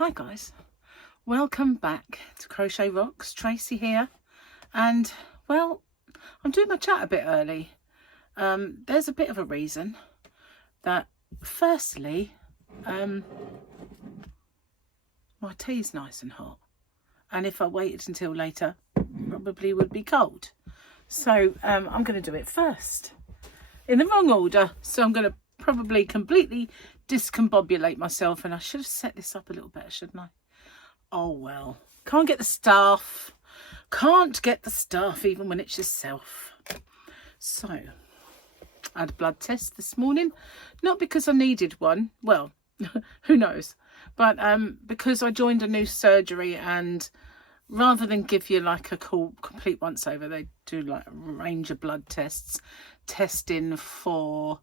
Hi guys, welcome back to Crochet Rocks. Tracy here, and well, I'm doing my chat a bit early. There's a bit of a reason that firstly, my tea's nice and hot, and if I waited until later, probably would be cold. So I'm going to do it first in the wrong order. So I'm going to probably completely discombobulate myself, and I should have set this up a little better, shouldn't I? Oh well, can't get the staff even when it's yourself. So I had a blood test this morning, not because I needed one, well, who knows, but because I joined a new surgery, and rather than give you like a complete once over, they do like a range of blood tests, testing for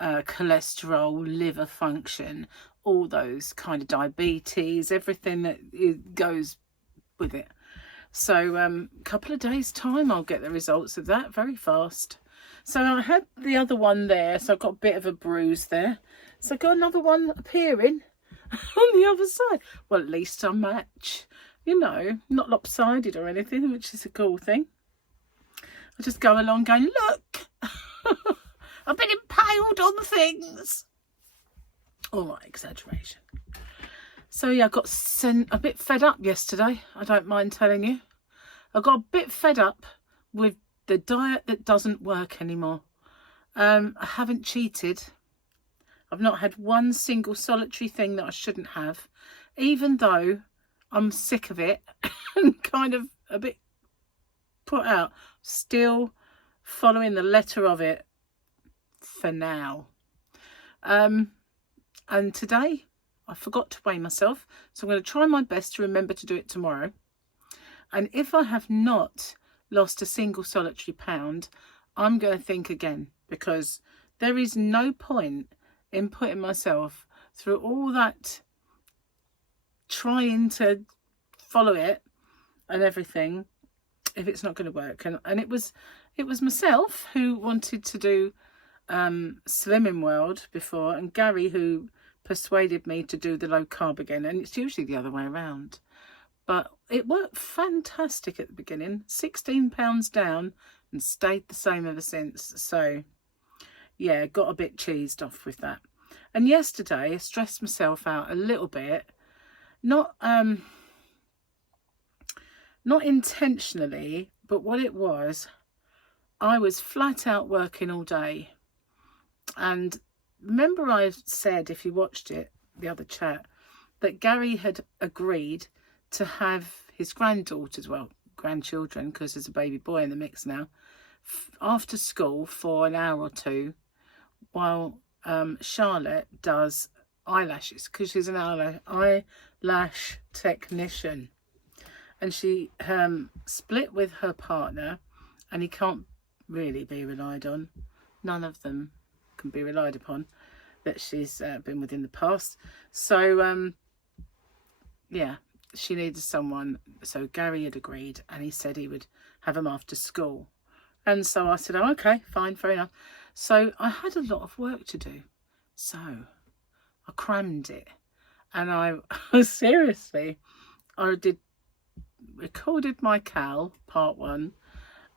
cholesterol, liver function, all those kind of diabetes, everything that goes with it. So a couple of days time I'll get the results of that very fast. So I had the other one there, so I've got a bit of a bruise there, so I've got another one appearing on the other side. Well, at least I match, you know, not lopsided or anything, which is a cool thing. I just go along going, look, I've been impaled on things. All right, exaggeration. So yeah, I got a bit fed up yesterday. I don't mind telling you. I got a bit fed up with the diet that doesn't work anymore. I haven't cheated. I've not had one single solitary thing that I shouldn't have, even though I'm sick of it and kind of a bit put out. Still following the letter of it for now. And today I forgot to weigh myself, so I'm going to try my best to remember to do it tomorrow. And if I have not lost a single solitary pound, I'm going to think again, because there is no point in putting myself through all that trying to follow it and everything if it's not going to work. And it was myself who wanted to do Slimming World before, and Gary who persuaded me to do the low carb again, and it's usually the other way around, but it worked fantastic at the beginning. 16 pounds down and stayed the same ever since. So yeah, got a bit cheesed off with that. And yesterday I stressed myself out a little bit, not intentionally, but what it was, I was flat out working all day. And remember I said, if you watched it, the other chat, that Gary had agreed to have his granddaughters, well, grandchildren, because there's a baby boy in the mix now, after school for an hour or two, while Charlotte does eyelashes, because she's an eyelash technician. And she split with her partner, and he can't really be relied on. None of them can be relied upon that she's been with in the past. So yeah, she needed someone. So Gary had agreed, and he said he would have them after school. And so I said, oh, okay, fine, fair enough. So I had a lot of work to do, so I crammed it. And I seriously, I recorded my Cal part 1.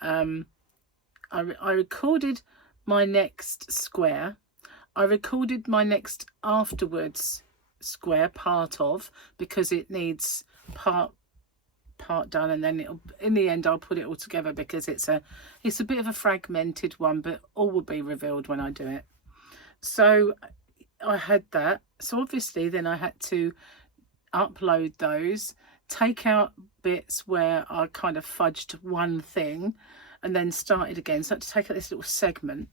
I recorded my next square. I recorded my next afterwards square, part of, because it needs part done, and then it'll, in the end I'll put it all together, because it's a bit of a fragmented one, but all will be revealed when I do it. So I had that. So obviously then I had to upload those, take out bits where I kind of fudged one thing and then started again. So I had to take out this little segment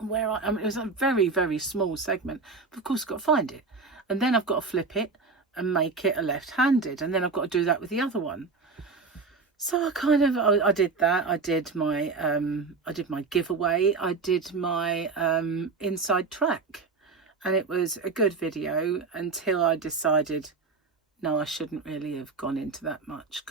where I mean, it was a very, very small segment, but of course I've got to find it, and then I've got to flip it and make it a left-handed, and then I've got to do that with the other one. So I did that. I did my giveaway. I did my inside track, and it was a good video until I decided, no, I shouldn't really have gone into that much.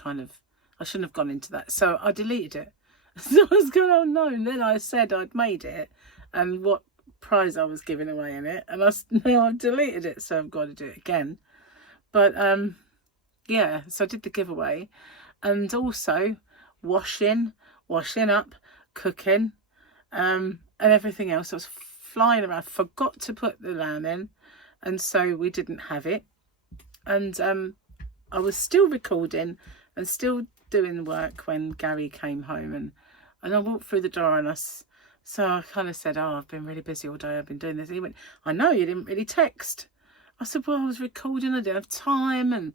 I shouldn't have gone into that. So I deleted it. So I was going, oh no. And then I said I'd made it and what prize I was giving away in it. And now I've deleted it. So I've got to do it again. But yeah, so I did the giveaway, and also washing up, cooking, and everything else. I was flying around, forgot to put the lamb in, and so we didn't have it. And I was still recording and still doing work when Gary came home, and I walked through the door, and so I kind of said, "Oh, I've been really busy all day, I've been doing this." And he went, "I know, you didn't really text." I said, "Well, I was recording, I didn't have time." And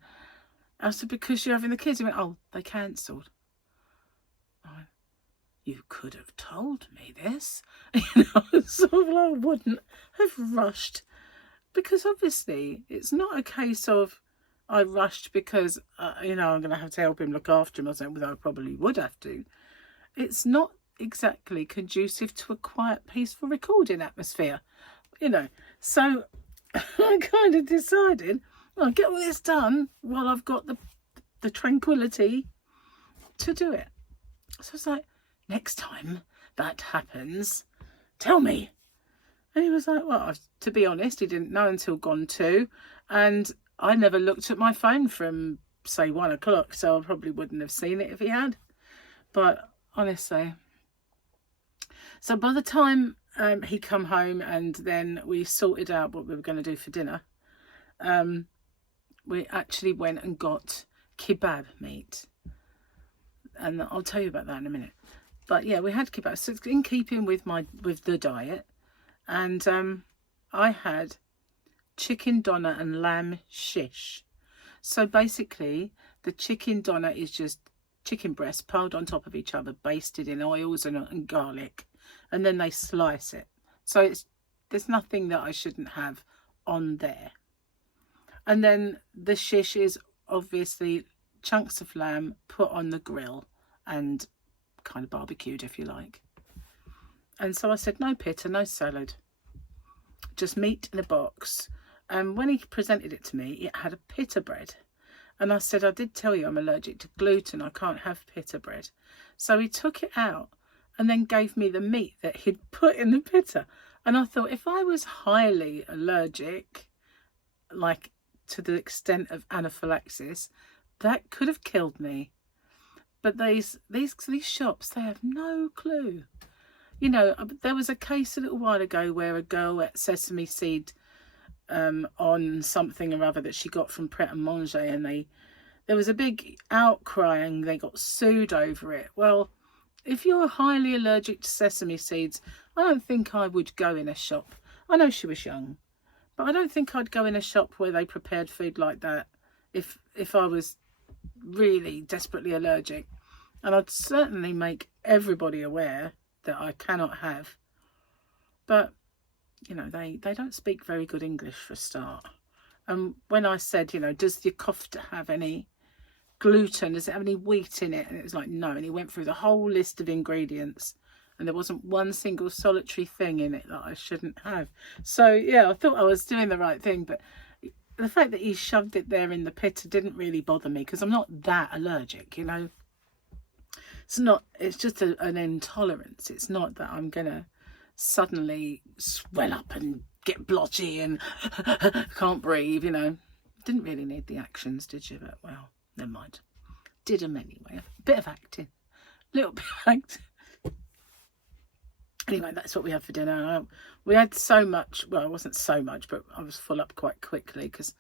I said, "Because you're having the kids." He went, "Oh, they cancelled." I went, "You could have told me this." You know, sort of like I wouldn't have rushed, because obviously it's not a case of I rushed because, you know, I'm going to have to help him look after him or something, although I probably would have to. It's not exactly conducive to a quiet, peaceful recording atmosphere, you know. So I kind of decided, I'll get all this done while I've got the tranquility to do it. So it's like, next time that happens, tell me. And he was like, well, to be honest, he didn't know until gone 2. And I never looked at my phone from, say, 1 o'clock, so I probably wouldn't have seen it if he had. But honestly, so by the time he come home and then we sorted out what we were going to do for dinner, we actually went and got kebab meat. And I'll tell you about that in a minute. But yeah, we had kebab, so it's in keeping with the diet. And I had chicken doner and lamb shish. So basically, the chicken doner is just chicken breasts piled on top of each other, basted in oils and garlic, and then they slice it. So there's nothing that I shouldn't have on there. And then the shish is obviously chunks of lamb put on the grill and kind of barbecued, if you like. And so I said, no pita, no salad, just meat in a box. And when he presented it to me, it had a pita bread. And I said, I did tell you I'm allergic to gluten. I can't have pita bread. So he took it out and then gave me the meat that he'd put in the pita. And I thought, if I was highly allergic, like to the extent of anaphylaxis, that could have killed me. But these shops, they have no clue. You know, there was a case a little while ago where a girl ate sesame seed on something or other that she got from Pret a Manger, and there was a big outcry and they got sued over it. Well, if you're highly allergic to sesame seeds, I don't think I would go in a shop. I know she was young, but I don't think I'd go in a shop where they prepared food like that if I was really desperately allergic. And I'd certainly make everybody aware that I cannot have. But you know, they don't speak very good English for a start. And when I said, you know, does your kofta have any gluten? Does it have any wheat in it? And it was like, no. And he went through the whole list of ingredients, and there wasn't one single solitary thing in it that I shouldn't have. So yeah, I thought I was doing the right thing, but the fact that he shoved it there in the pita didn't really bother me, because I'm not that allergic, you know. It's just an intolerance. It's not that I'm gonna suddenly swell up and get blotchy and can't breathe, you know. Didn't really need the actions, did you? But well, never mind. Did them anyway. A bit of acting. A little bit of acting. Anyway, that's what we had for dinner. We had so much, well, it wasn't so much, but I was full up quite quickly, because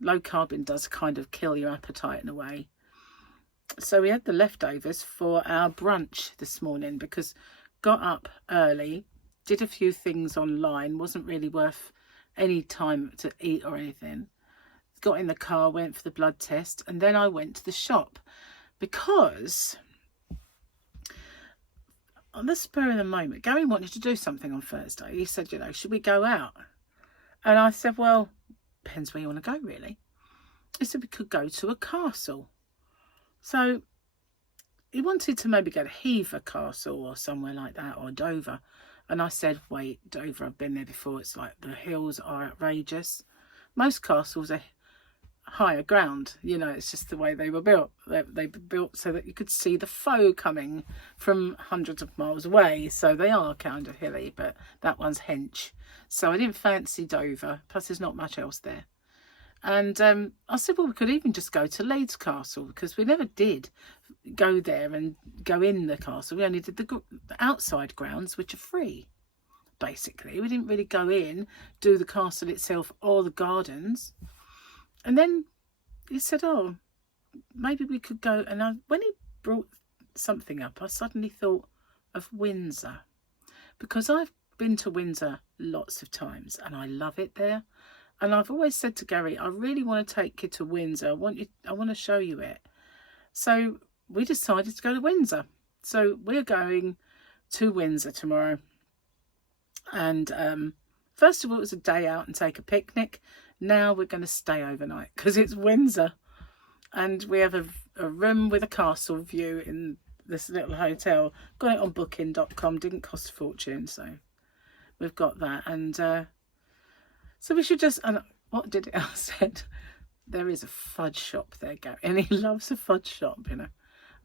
low carbing does kind of kill your appetite in a way. So we had the leftovers for our brunch this morning, because got up early, did a few things online, wasn't really worth any time to eat or anything. Got in the car, went for the blood test, and then I went to the shop, because on the spur of the moment, Gary wanted to do something on Thursday. He said, you know, should we go out? And I said, well, depends where you want to go, really. He said we could go to a castle. So he wanted to maybe go to Hever Castle or somewhere like that, or Dover. And I said, wait, Dover, I've been there before. It's like the hills are outrageous. Most castles are higher ground, you know, it's just the way they were built. They were built so that you could see the foe coming from hundreds of miles away. So they are kind of hilly, but that one's hench. So I didn't fancy Dover. Plus there's not much else there. And I said, well, we could even just go to Leeds Castle, because we never did go there and go in the castle. We only did the outside grounds, which are free, basically. We didn't really go in, do the castle itself or the gardens. And then he said, oh, maybe we could go. And when he brought something up, I suddenly thought of Windsor, because I've been to Windsor lots of times and I love it there. And I've always said to Gary, I really want to take you to Windsor. I want to show you it. So we decided to go to Windsor. So we're going to Windsor tomorrow. And first of all, it was a day out and take a picnic. Now we're going to stay overnight because it's Windsor. And we have a room with a castle view in this little hotel. Got it on booking.com. Didn't cost a fortune. So we've got that. And so we should just, and what did it? I said, there is a fudge shop there, Gary, and he loves a fudge shop, you know.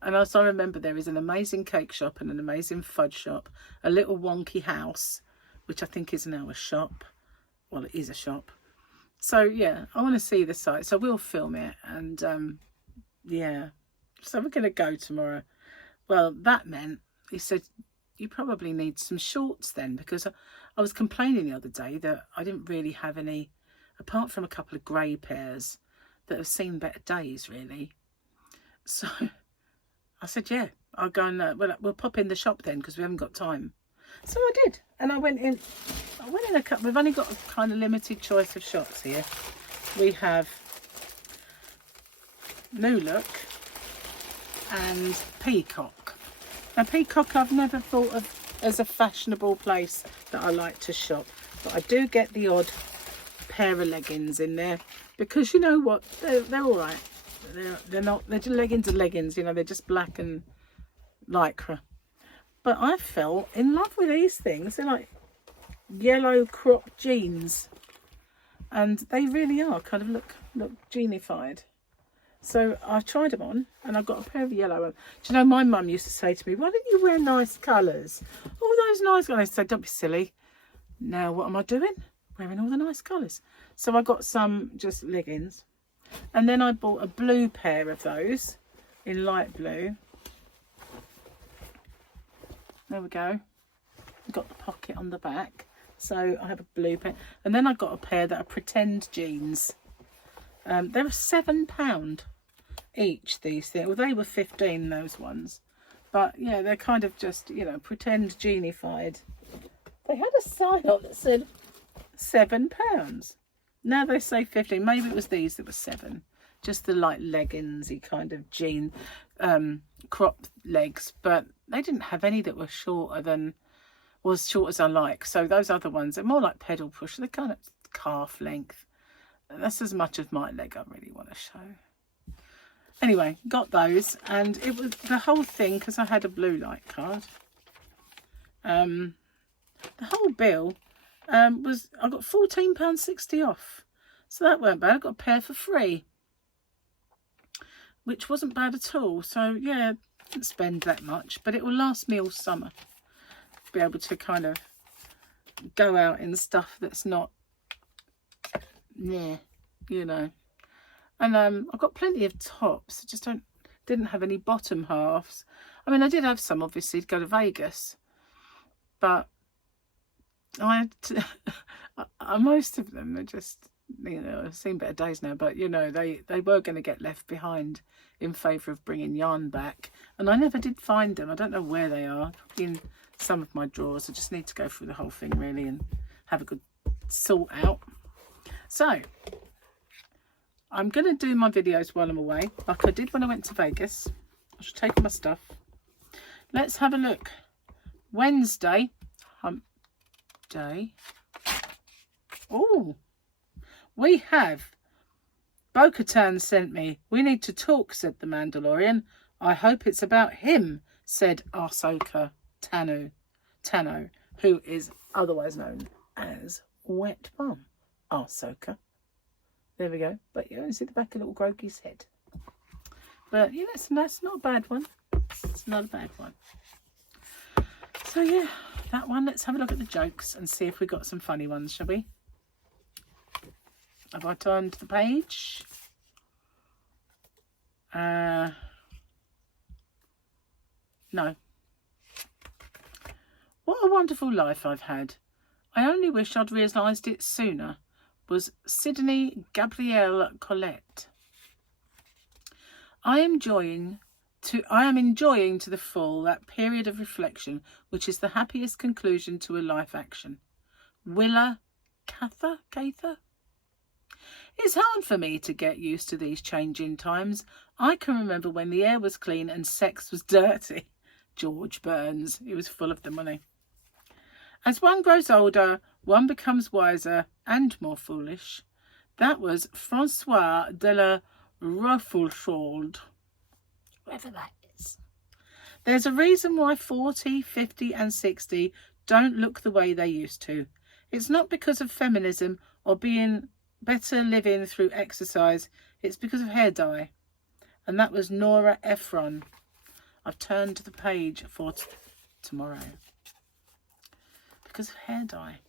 And also I remember there is an amazing cake shop and an amazing fudge shop, a little wonky house, which I think is now a shop. Well, it is a shop. So yeah, I want to see the site, so we'll film it. And yeah, so we're going to go tomorrow. Well, that meant, he said, you probably need some shorts then, because I was complaining the other day that I didn't really have any, apart from a couple of grey pairs that have seen better days, really. So I said, yeah, I'll go and we'll pop in the shop then, because we haven't got time. So I did, and I went in a couple. We've only got a kind of limited choice of shops here. We have New Look and Peacock. Now, Peacock I've never thought of as a fashionable place that I like to shop, but I do get the odd pair of leggings in there, because you know what, they're all right. They're just leggings and leggings, you know, they're just black and lycra. But I fell in love with these things. They're like yellow crop jeans, and they really are kind of look jeanified. So I tried them on, and I got a pair of yellow ones. Do you know, my mum used to say to me, why don't you wear nice colours? All those nice colours. I said, don't be silly. Now what am I doing? Wearing all the nice colours. So I got some just leggings. And then I bought a blue pair of those in light blue. There we go. Got the pocket on the back. So I have a blue pair. And then I got a pair that are pretend jeans. They're £7 each, these things. Well, they were 15, those ones. But yeah, they're kind of just, you know, pretend jeanified. They had a sign on that said £7. Now they say 15. Maybe it was these that were 7. Just the like leggingsy kind of jean crop legs. But they didn't have any that were shorter than, or as short as I like. So those other ones, they're more like pedal push. They're kind of calf length. That's as much of my leg I really want to show. Anyway, got those, and it was the whole thing, because I had a blue light card. The whole bill was, I got £14.60 off. So that weren't bad. I got a pair for free, which wasn't bad at all. So yeah, didn't spend that much, but it will last me all summer. Be able to kind of go out in stuff that's not, yeah, you know. And I've got plenty of tops. I just didn't have any bottom halves. I mean, I did have some, obviously, to go to Vegas, but most of them are just, you know, I've seen better days now, but you know, they were going to get left behind in favour of bringing yarn back, and I never did find them. I don't know where they are. In some of my drawers. I just need to go through the whole thing really and have a good sort out. So I'm going to do my videos while I'm away, like I did when I went to Vegas. I should take my stuff. Let's have a look. Wednesday, hump day. Oh, we have Bo-Katan sent me. We need to talk, said the Mandalorian. I hope it's about him, said Ahsoka Tano, who is otherwise known as Wet Bum. Ahsoka. There we go. But you only see the back of little Grogu's head. But yeah, that's not a bad one. It's not a bad one. So yeah, that one. Let's have a look at the jokes and see if we got some funny ones, shall we? Have I turned the page? No. What a wonderful life I've had. I only wish I'd realised it sooner. Was Sydney Gabrielle Colette. I am enjoying to the full that period of reflection which is the happiest conclusion to a life action. Willa Cather? It's hard for me to get used to these changing times. I can remember when the air was clean and sex was dirty. George Burns. He was full of the money. As one grows older, one becomes wiser and more foolish. That was Francois de la Rochefoucauld. Whoever that is. There's a reason why 40, 50 and 60 don't look the way they used to. It's not because of feminism or being better living through exercise. It's because of hair dye. And that was Nora Ephron. I've turned the page for tomorrow. Because of hair dye.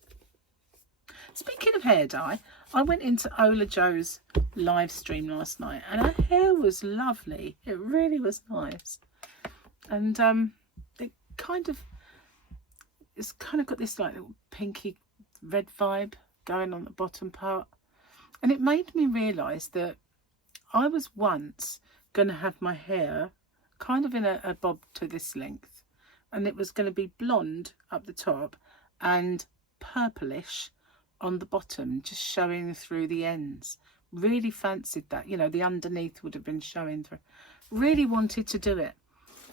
Speaking of hair dye, I went into Ola Joe's live stream last night and her hair was lovely. It really was nice. And it's kind of got this like little pinky red vibe going on the bottom part. And it made me realise that I was once going to have my hair kind of in a bob to this length. And it was going to be blonde up the top and purplish on the bottom, just showing through the ends. Really fancied that, you know, the underneath would have been showing through. Really wanted to do it.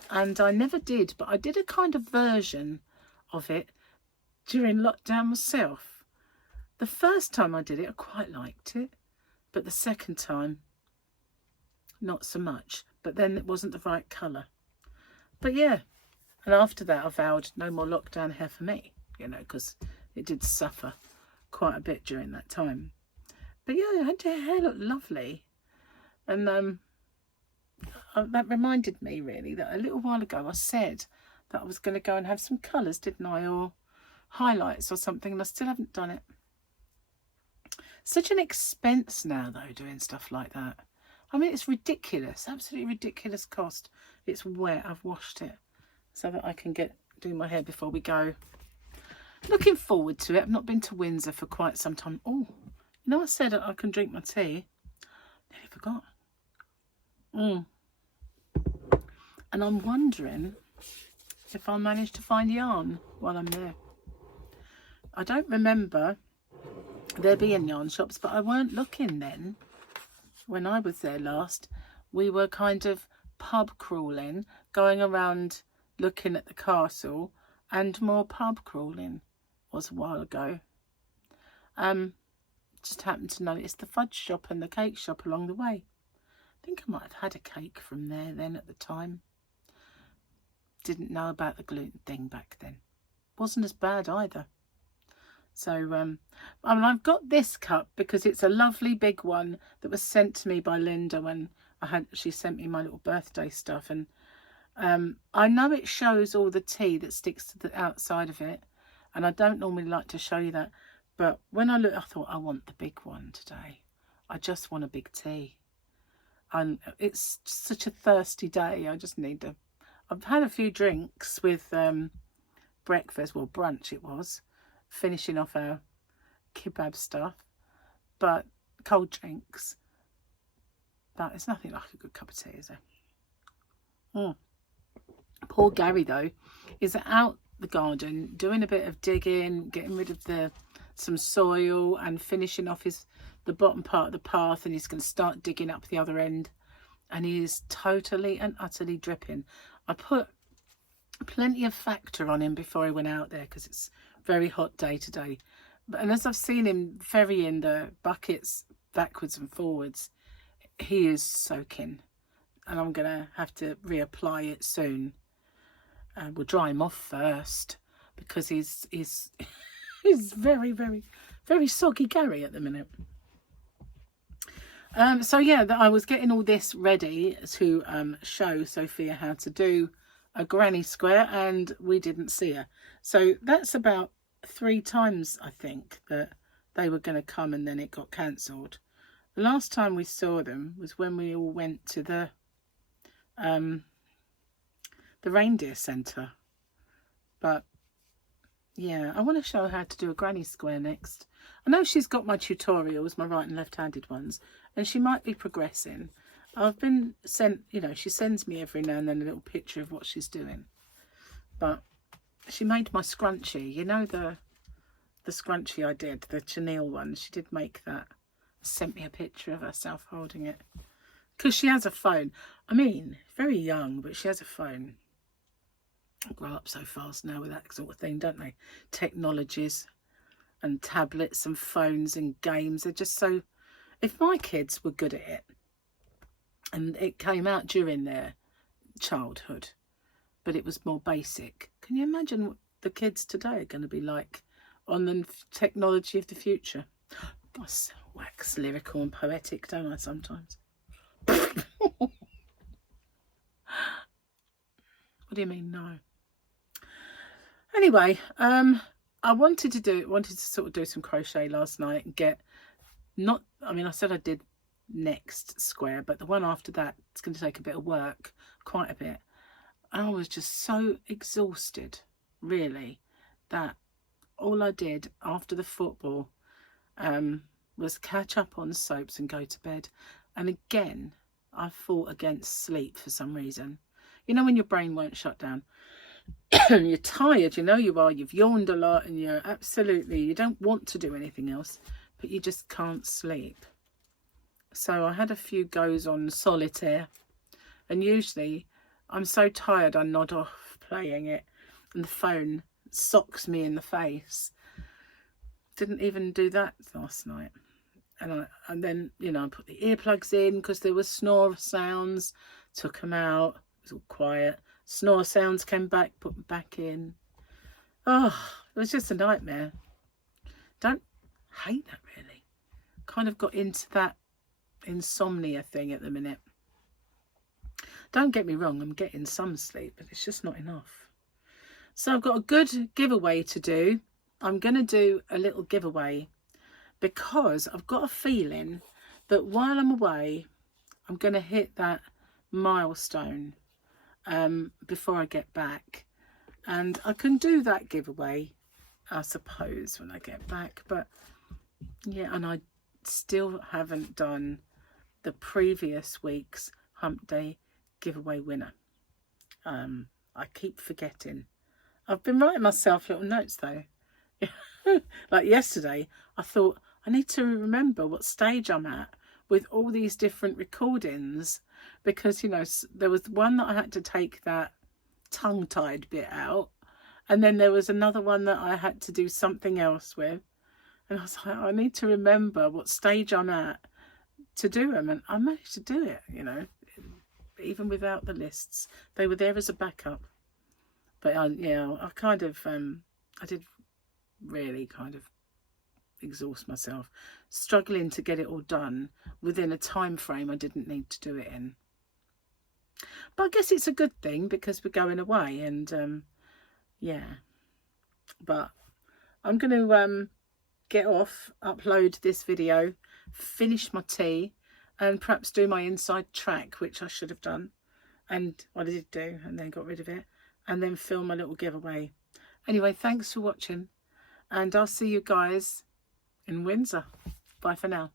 And I never did, but I did a kind of version of it during lockdown myself. The first time I did it, I quite liked it. But the second time, not so much. But then it wasn't the right colour. But yeah. And after that, I vowed no more lockdown hair for me, you know, because it did suffer quite a bit during that time. But yeah, her hair looked lovely. And that reminded me really that a little while ago I said that I was going to go and have some colours, didn't I, or highlights or something, and I still haven't done it. Such an expense now though, doing stuff like that. I mean, it's ridiculous, absolutely ridiculous cost. It's wet, I've washed it so that I can do my hair before we go. Looking forward to it. I've not been to Windsor for quite some time. Oh, you know, I said I can drink my tea. Nearly forgot. And I'm wondering if I'll manage to find yarn while I'm there. I don't remember there being yarn shops, but I weren't looking then. When I was there last, we were kind of pub crawling, going around looking at the castle, and more pub crawling. Was a while ago. Just happened to notice the fudge shop and the cake shop along the way. I think I might have had a cake from there then at the time. Didn't know about the gluten thing back then. Wasn't as bad either. So I mean, I've got this cup because it's a lovely big one that was sent to me by Linda when she sent me my little birthday stuff. And I know it shows all the tea that sticks to the outside of it. And I don't normally like to show you that. But when I looked, I thought, I want the big one today. I just want a big tea. And it's such a thirsty day. I just need to... I've had a few drinks with breakfast. Well, brunch it was. Finishing off our kebab stuff. But cold drinks. But it's nothing like a good cup of tea, is there? Poor Gary, though, is out the garden doing a bit of digging, getting rid of some soil and finishing off the bottom part of the path, and he's going to start digging up the other end, and he is totally and utterly dripping. I put plenty of Factor on him before I went out there because it's a very hot day today, and as I've seen him ferrying the buckets backwards and forwards, he is soaking, and I'm going to have to reapply it soon. We'll dry him off first because he's very, very, very soggy Gary at the minute. So yeah, I was getting all this ready to show Sophia how to do a granny square, and we didn't see her. So that's about 3 times, I think, that they were going to come and then it got cancelled. The last time we saw them was when we all went to the reindeer centre. But yeah, I want to show her how to do a granny square next. I know she's got my tutorials, my right and left-handed ones, and she might be progressing. I've been sent, you know, she sends me every now and then a little picture of what she's doing. But she made my scrunchie, you know, the scrunchie I did, the chenille one. She did make that. Sent me a picture of herself holding it. Because she has a phone. I mean, very young, but she has a phone. They grow up so fast now with that sort of thing, don't they? Technologies and tablets and phones and games. They're just so... If my kids were good at it, and it came out during their childhood, but it was more basic. Can you imagine what the kids today are going to be like on the technology of the future? I wax lyrical and poetic, don't I, sometimes? What do you mean, no? Anyway, I wanted to sort of do some crochet last night and get, I said I did next square, but the one after that, it's going to take a bit of work, quite a bit. And I was just so exhausted, really, that all I did after the football was catch up on soaps and go to bed. And again, I fought against sleep for some reason. You know when your brain won't shut down? You're tired, you know you are, you've yawned a lot, and you don't want to do anything else, but you just can't sleep. So I had a few goes on solitaire, and usually I'm so tired I nod off playing it, and the phone socks me in the face. Didn't even do that last night. And then, you know, I put the earplugs in because there were snore sounds, took them out, it was all quiet. Snore sounds came back, put them back in. Oh, it was just a nightmare. Don't hate that, really. Kind of got into that insomnia thing at the minute. Don't get me wrong, I'm getting some sleep, but it's just not enough. So I've got a good giveaway to do. I'm going to do a little giveaway because I've got a feeling that while I'm away, I'm going to hit that milestone before I get back. And I can do that giveaway, I suppose, when I get back. But yeah, and I still haven't done the previous week's Hump Day giveaway winner. I keep forgetting. I've been writing myself little notes though. Like yesterday, I thought I need to remember what stage I'm at with all these different recordings, because, you know, there was one that I had to take that tongue-tied bit out, and then there was another one that I had to do something else with, and I was like, I need to remember what stage I'm at to do them, and I managed to do it, you know, even without the lists. They were there as a backup. But yeah, I did really kind of exhaust myself, struggling to get it all done within a time frame I didn't need to do it in. But I guess it's a good thing because we're going away, and yeah. But I'm going to get off, upload this video, finish my tea, and perhaps do my inside track, which I should have done, and I did do, and then got rid of it, and then film a little giveaway. Anyway, thanks for watching, and I'll see you guys in Windsor. Bye for now.